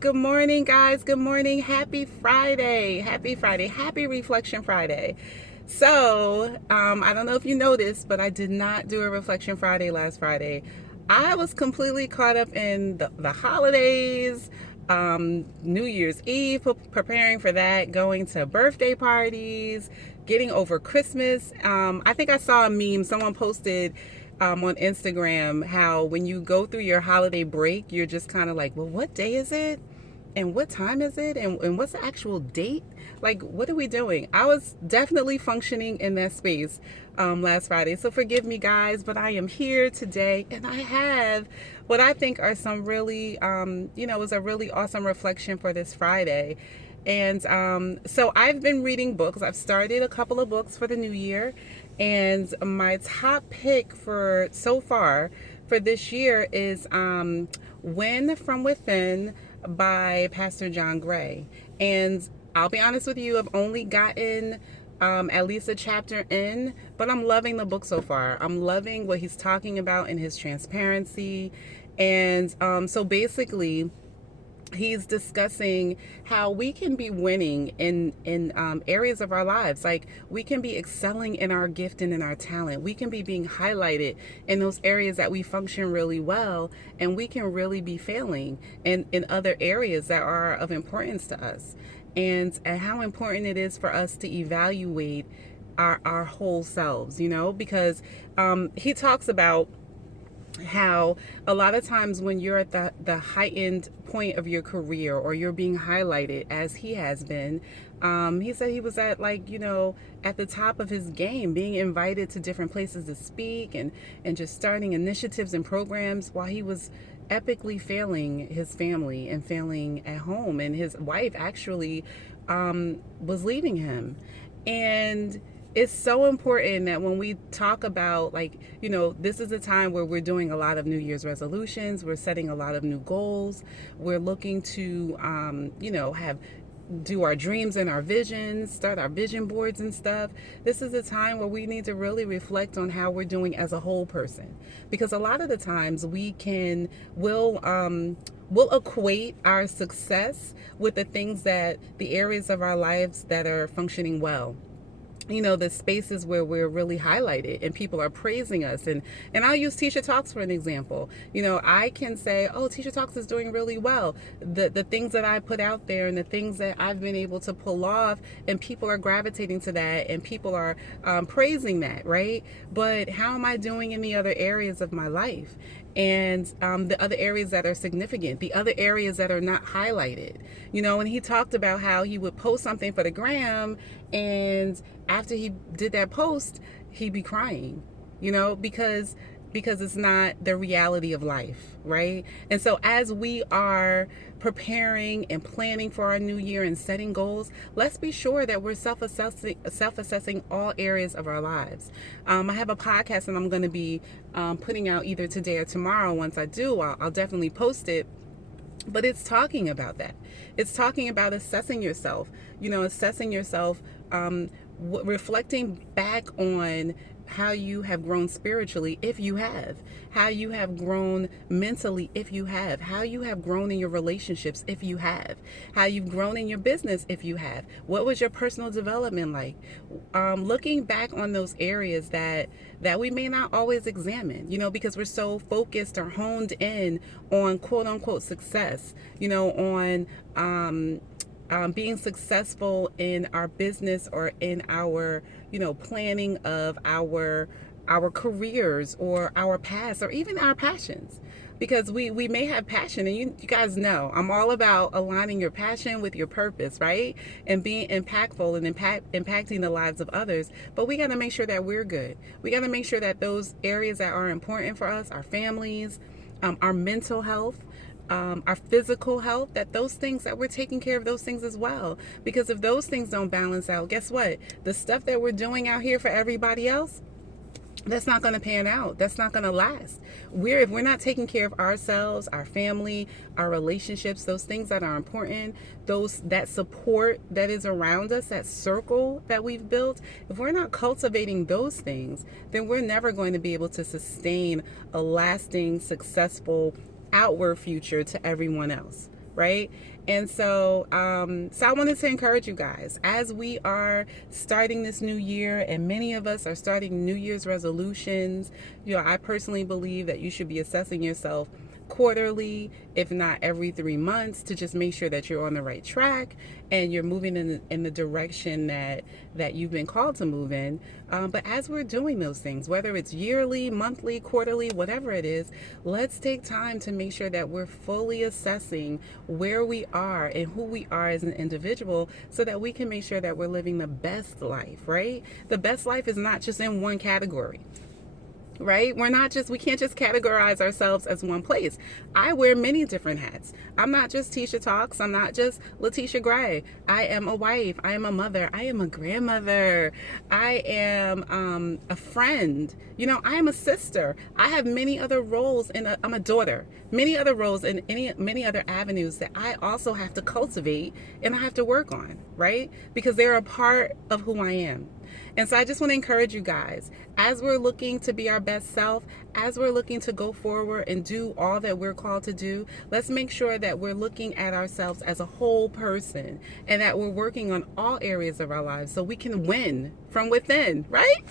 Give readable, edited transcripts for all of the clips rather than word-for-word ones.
Good morning, guys. Good morning. Happy Friday. Happy Friday. Happy Reflection Friday. I don't know if you noticed, but I did not do a Reflection Friday last Friday. I was completely caught up in the holidays, New Year's Eve, preparing for that, going to birthday parties, getting over Christmas. I think I saw a meme. Someone posted on Instagram how when you go through your holiday break, you're just kind of like, well, what day is it? And what time is it? And what's the actual date? Like, what are we doing? I was definitely functioning in that space last Friday. So forgive me, guys, but I am here today and I have what I think are some really, was a really awesome reflection for this Friday. And so I've been reading books. I've started a couple of books for the new year. And my top pick for so far for this year is Win from Within by Pastor John Gray. And I'll be honest with you, I've only gotten at least a chapter in, but I'm loving the book so far. I'm loving what he's talking about in his transparency. And so basically, he's discussing how we can be winning in areas of our lives. Like, we can be excelling in our gift and in our talent. We can be being highlighted in those areas that we function really well, and we can really be failing in other areas that are of importance to us. And how important it is for us to evaluate our whole selves, because he talks about how a lot of times when you're at the heightened point of your career, or you're being highlighted as he has been, he said he was at, like, at the top of his game, being invited to different places to speak, and just starting initiatives and programs while he was epically failing his family and failing at home, and his wife actually was leaving him. And it's so important that when we talk about, like, this is a time where we're doing a lot of New Year's resolutions, we're setting a lot of new goals, we're looking to have do our dreams and our visions, start our vision boards and stuff. This is a time where we need to really reflect on how we're doing as a whole person, because a lot of the times we'll equate our success with the areas of our lives that are functioning well, the spaces where we're really highlighted and people are praising us. And I'll use Tisha Talks for an example. I can say, oh, Tisha Talks is doing really well. The things that I put out there and the things that I've been able to pull off, and people are gravitating to that, and people are praising that, right? But how am I doing in the other areas of my life? And the other areas that are significant, the other areas that are not highlighted. And he talked about how he would post something for the gram, and after he did that post, he'd be crying, because it's not the reality of life, right? And so as we are preparing and planning for our new year and setting goals, let's be sure that we're self-assessing all areas of our lives. I have a podcast that I'm going to be putting out either today or tomorrow. Once I do, I'll definitely post it. But it's talking about that. It's talking about assessing yourself, reflecting back on how you have grown spiritually, if you have, how you have grown mentally, if you have, how you have grown in your relationships, if you have, how you've grown in your business, if you have. What was your personal development like? Looking back on those areas that we may not always examine, because we're so focused or honed in on quote unquote success, on being successful in our business, or in our planning of our careers, or our past, or even our passions. Because we may have passion, and you guys know I'm all about aligning your passion with your purpose, right? And being impactful and impacting the lives of others. But we got to make sure that we're good. We got to make sure that those areas that are important for us, our families, our mental health, our physical health, that those things, that we're taking care of those things as well. Because if those things don't balance out, guess what? The stuff that we're doing out here for everybody else, that's not going to pan out. That's not going to last. If we're not taking care of ourselves, our family, our relationships, those things that are important, that support that is around us, that circle that we've built, if we're not cultivating those things, then we're never going to be able to sustain a lasting, successful outward future to everyone else. right? And so, so I wanted to encourage you guys as we are starting this new year, and many of us are starting New Year's resolutions. I personally believe that you should be assessing yourself quarterly, if not every 3 months, to just make sure that you're on the right track and you're moving in the direction that you've been called to move in. But as we're doing those things, whether it's yearly, monthly, quarterly, whatever it is, let's take time to make sure that we're fully assessing where we are and who we are as an individual, so that we can make sure that we're living the best life, right? The best life is not just in one category, right? We can't just categorize ourselves as one place. I wear many different hats. I'm not just Tisha Talks. I'm not just Letitia Gray. I am a wife. I am a mother. I am a grandmother. I am a friend. I am a sister. I have many other roles I'm a daughter. Many other roles and many other avenues that I also have to cultivate and I have to work on, right? Because they're a part of who I am. And so I just want to encourage you guys, as we're looking to be our best self, as we're looking to go forward and do all that we're called to do, let's make sure that we're looking at ourselves as a whole person and that we're working on all areas of our lives so we can win from within, right?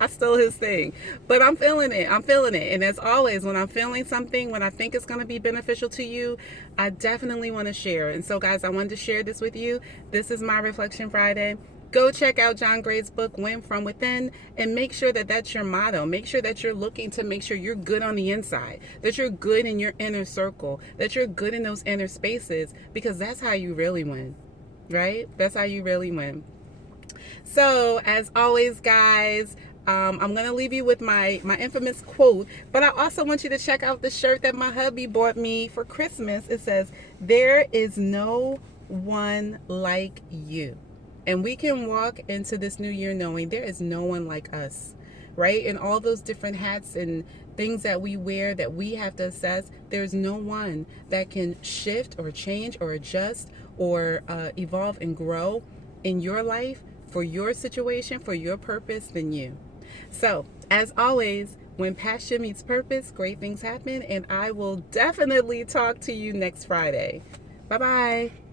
I stole his thing, but I'm feeling it. And as always, when I'm feeling something, when I think it's going to be beneficial to you, I definitely want to share. And so guys, I wanted to share this with you. This is my Reflection Friday. Go check out John Gray's book, Win From Within, and make sure that that's your motto. Make sure that you're looking to make sure you're good on the inside, that you're good in your inner circle, that you're good in those inner spaces, because that's how you really win, right? That's how you really win. So, as always, guys, I'm going to leave you with my infamous quote, but I also want you to check out the shirt that my hubby bought me for Christmas. It says, "There is no one like you." And we can walk into this new year knowing there is no one like us, right? And all those different hats and things that we wear that we have to assess, there's no one that can shift or change or adjust or evolve and grow in your life, for your situation, for your purpose than you. So, as always, when passion meets purpose, great things happen. And I will definitely talk to you next Friday. Bye-bye.